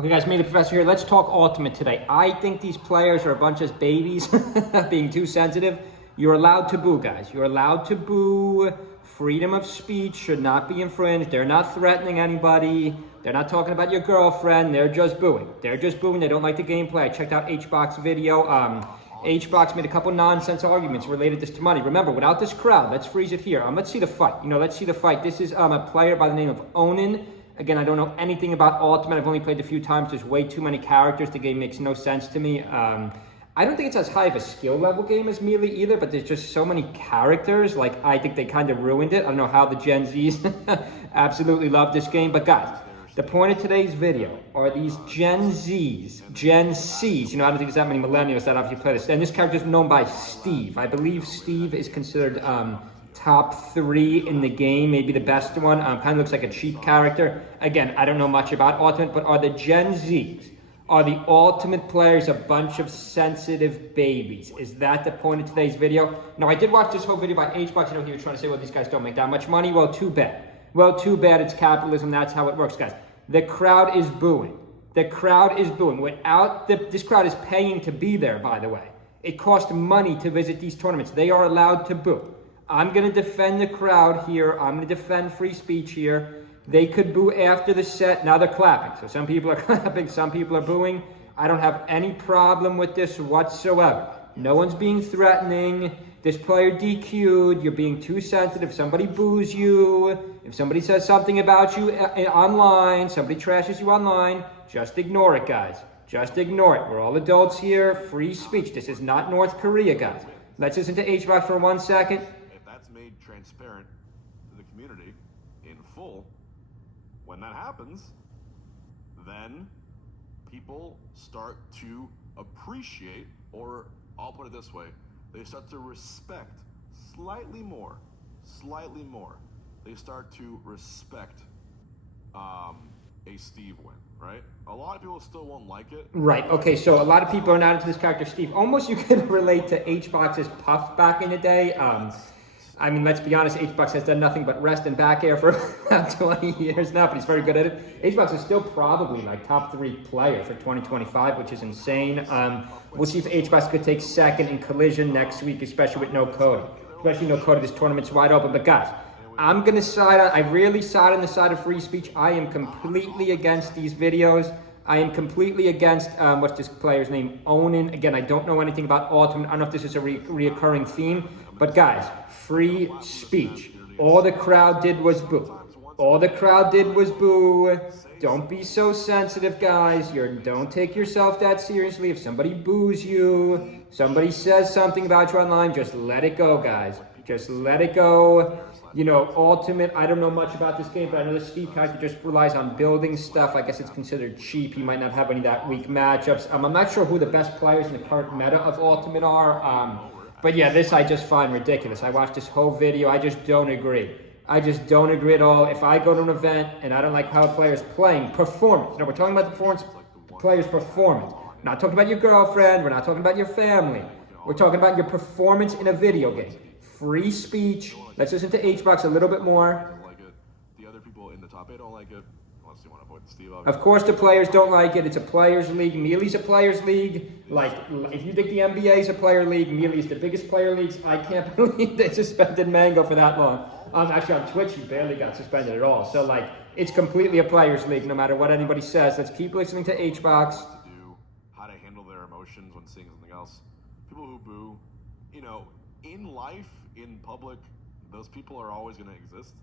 Okay guys, me the Professor here. Let's talk Ultimate today. I think these players are a bunch of babies being too sensitive. You're allowed to boo, guys. You're allowed to boo. Freedom of speech should not be infringed. They're not threatening anybody. They're not talking about your girlfriend. They're just booing. They're just booing. They don't like the gameplay. I checked out HBox video. HBox made a couple nonsense arguments related this to money. Remember, without this crowd, let's freeze it here. Let's see the fight. Let's see the fight. This is a player by the name of Onin. Again, I don't know anything about Ultimate. I've only played a few times. There's way too many characters. The game makes no sense to me. I don't think it's as high of a skill level game as Melee either, but there's just so many characters. Like, I think they kind of ruined it. I don't know how the Gen Zs absolutely love this game. But guys, the point of today's video are these Gen Zs, Gen Cs. I don't think there's that many millennials that obviously play this. And this character is known by Steve. I believe Steve is considered top 3 in the game, maybe the best one. Kind of looks like a cheap character. Again, I don't know much about Ultimate, but are the Gen Zs, are the Ultimate players a bunch of sensitive babies? Is that the point of today's video? Now, I did watch this whole video by HBox. He was trying to say, well, these guys don't make that much money. Well, too bad. Well, too bad. It's capitalism. That's how it works, guys. The crowd is booing. The crowd is booing. This crowd is paying to be there, by the way. It costs money to visit these tournaments. They are allowed to boo. I'm going to defend the crowd here. I'm going to defend free speech here. They could boo after the set. Now they're clapping. So some people are clapping, some people are booing. I don't have any problem with this whatsoever. No one's being threatening. This player DQ'd. You're being too sensitive. If somebody boos you, if somebody says something about you online, somebody trashes you online, just ignore it, guys. Just ignore it. We're all adults here. Free speech. This is not North Korea, guys. Let's listen to HBox for 1 second. Made transparent to the community in full, when that happens, then people start to appreciate, or I'll put it this way, they start to respect slightly more. They start to respect a Steve win, right? A lot of people still won't like it. Right, okay, so a lot of people are not into this character, Steve. Almost you could relate to HBox's Puff back in the day. I mean, let's be honest, HBox has done nothing but rest and back air for about 20 years now, but he's very good at it. HBox is still probably like top 3 player for 2025, which is insane. We'll see if HBox could take second in Collision next week, especially with no Cody. Especially no Cody, this tournament's wide open. But guys, I'm going to I really side on the side of free speech. I am completely against these videos. I am completely against, what's this player's name? Onin. Again, I don't know anything about Ultimate. I don't know if this is a reoccurring theme. But guys, free speech. All the crowd did was boo. All the crowd did was boo. Don't be so sensitive, guys. Don't take yourself that seriously. If somebody boos you, somebody says something about you online, just let it go, guys. Just let it go. Ultimate, I don't know much about this game, but I know the Steve character just relies on building stuff. I guess it's considered cheap. He might not have any that weak matchups. I'm not sure who the best players in the current meta of Ultimate are. But yeah, this I just find ridiculous. I watched this whole video. I just don't agree. I just don't agree at all. If I go to an event and I don't like how a player is playing, performance. We're talking about the player's performance. We're not talking about your girlfriend. We're not talking about your family. We're talking about your performance in a video game. Free speech. Let's listen to HBox a little bit more. The other people in the top 8 don't like it. Unless you want to avoid Steve. Of course the players don't like it. It's a players league. Melee's a players league. Like, if you think the NBA is a player league, Melee is the biggest player leagues. I can't believe they suspended Mango for that long. Actually, on Twitch, he barely got suspended at all. So, like, it's completely a players league, no matter what anybody says. Let's keep listening to HBox. How to handle their emotions when seeing something else. People who boo, in life, in public, those people are always going to exist.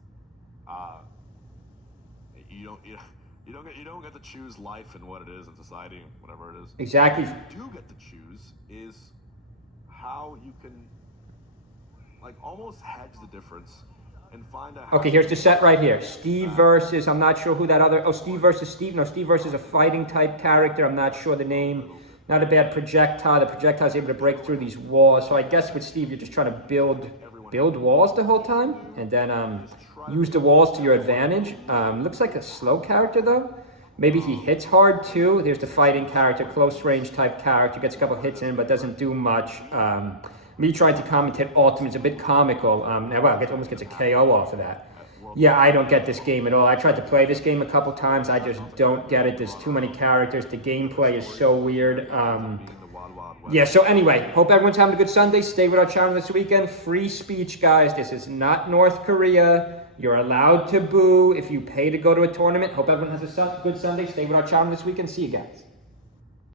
You don't get to choose life and what it is in society, whatever it is. Exactly. What you do get to choose is how you can, almost hedge the difference and find out. Okay, here's the set right here. Steve versus, I'm not sure who that other, Steve versus Steve. No, Steve versus a fighting type character. I'm not sure the name. Not a bad projectile. The projectile is able to break through these walls. So I guess with Steve, you're just trying to build walls the whole time, and then use the walls to your advantage. Looks like a slow character though. Maybe he hits hard too. There's the fighting character, close range type character. Gets a couple hits in, but doesn't do much. Me trying to commentate Ultimate is a bit comical. Well, almost gets a KO off of that. Yeah, I don't get this game at all. I tried to play this game a couple times. I just don't get it. There's too many characters. The gameplay is so weird. Yeah, so anyway, hope everyone's having a good Sunday. Stay with our channel this weekend. Free speech, guys. This is not North Korea. You're allowed to boo if you pay to go to a tournament. Hope everyone has a good Sunday. Stay with our channel this weekend. See you guys.